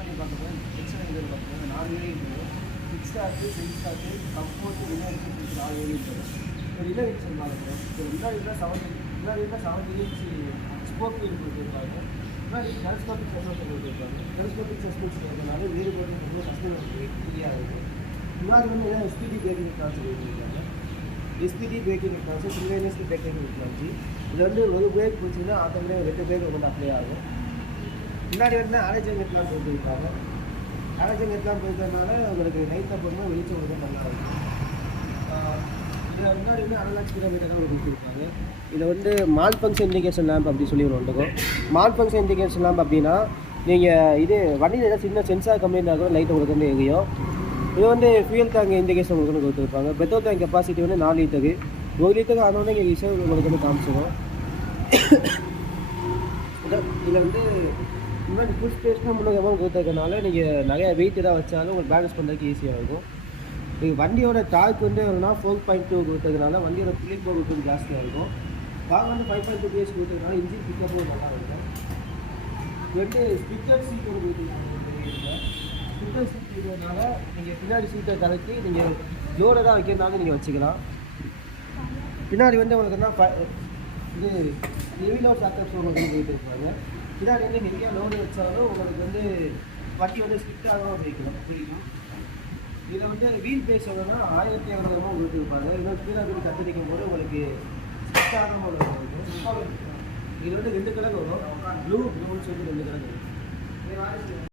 முன்னாடி பார்க்கும்போது எக்ஸ்ட்ரா இதில் பார்க்கும்போது 4 வேரியன்ட் கிக் ஸ்டார்ட்டு, செல் ஸ்டார்ட்டு, கம்ஃபோர்ட், ரிலேஷன் சொல்லிட்டு 4 வேரியன்ட் வரும். இப்போ ரிலேஷன் பார்க்குறோம். இப்போ முன்னாடி இருந்தால் 7 இன்ச் ஸ்போக் வீல் கொடுத்துருப்பாங்க. முன்னாடி டெலஸ்கோபிக் சஸ்பென்ஷன் கொடுத்துருப்பாங்க. டெலஸ்கோபிக் சஸ்பென்ஷன் இருக்கிறதுனால வீடு போட்டு ரொம்ப சஸ்பென்ஷன் ஃப்ரீயாக இருக்குது. முன்னாடி வந்து எஸ்பிடி பிரேக்கிங் கான்செப்ட் கொடுத்துருக்காங்க. SBT braking concept singles braking கான்சி. இதில் வந்து ஒரு பிரேக் போச்சுன்னா ஆட்டோமேட்டிக் 2 பிரேக் வந்து அப்ளை ஆகும். முன்னாடி வந்து ஆரேஜன் எட்லாம் கொடுத்துருக்காங்க. ஆரேஜன் எட்லாம் போயிருக்கிறதுனால உங்களுக்கு நைட் போகும்போது வெளிச்சம் கொடுக்க நல்லா இருக்கும். இதில் முன்னாடி வந்து 1,00,000 கிலோமீட்டர் தான் கொடுத்துருக்காங்க. இதில் வந்து மால் ஃபங்க்ஷன் இண்டிகேஷன் லேம்ப் அப்படி சொல்லி ஒரு வந்துக்கும். மால் ஃபங்க்ஷன் இண்டிகேஷன் லேம்ப் அப்படின்னா நீங்கள் இது வண்டியில் ஏதாவது சின்ன சென்சார் கம்ப்ளைண்ட் ஆகும் லைட் உங்களுக்கு வந்து எரியும். இது வந்து ஃபியூல் டேங்க் இண்டிகேஷன் உங்களுக்கு கொடுத்துருப்பாங்க. பெட்ரோல் டேங்க் கெப்பாசிட்டி வந்து 4 லிட்டரு. 1 லிட்டருக்கு ஆனோடனே இங்கே ரிசர்வ் உங்களுக்கு வந்து காமிச்சிடும். இதில் வந்து முன்னாடி ஃபுல் ஸ்பேஸ்னால் 300 mm கொடுத்துருக்கனால நீங்கள் நிறையா வெயிட் தான் வச்சாலும் உங்களுக்கு பேலன்ஸ் பண்ணுறதுக்கு ஈஸியாக இருக்கும். நீங்கள் வண்டியோட டார்க் வந்து எவ்வளோனா 4.2 கொடுத்ததுனால வண்டியோட புல்லிங் பவர் கொஞ்சம் ஜாஸ்தியாக இருக்கும். கார் வந்து 5.2 PS கொடுத்ததுனால இன்ஜின் பிக்கப்பும் நல்லா இருக்கும். இது வந்து ஸ்பிக்கர் சீட் ஒரு கொடுத்துருக்காங்க. ஸ்பிக்கர் சீட் இருக்கிறதுனால நீங்கள் பின்னாடி சீட்டை கலக்கி நீங்கள் லோடை தான் வைக்கிறதுனால நீங்கள் வச்சுக்கலாம். பின்னாடி வந்து உங்களுக்கு என்ன இது ஹெவி லோட் சாக்கர்ஸ் உங்களுக்கு கொடுத்துருப்பாங்க. பின்னாடி வந்து ஹெவியாக லோடு வச்சாலும் உங்களுக்கு வந்து வண்டி வந்து ஸ்பிட்டாக பிடிக்கும். இதில் வந்து வீல் பேஸ் எவ்வளோனா 1200 mm கொடுத்துருப்பாங்க. இன்னும் கீழே வந்து கத்திரிக்கும் போது உங்களுக்கு ஸ்பிட்டாக இருக்கும். இது வந்து 2 கலர் வரும். ப்ளூ ப்ரௌன் சொல்லி 2 கலர் வரும்.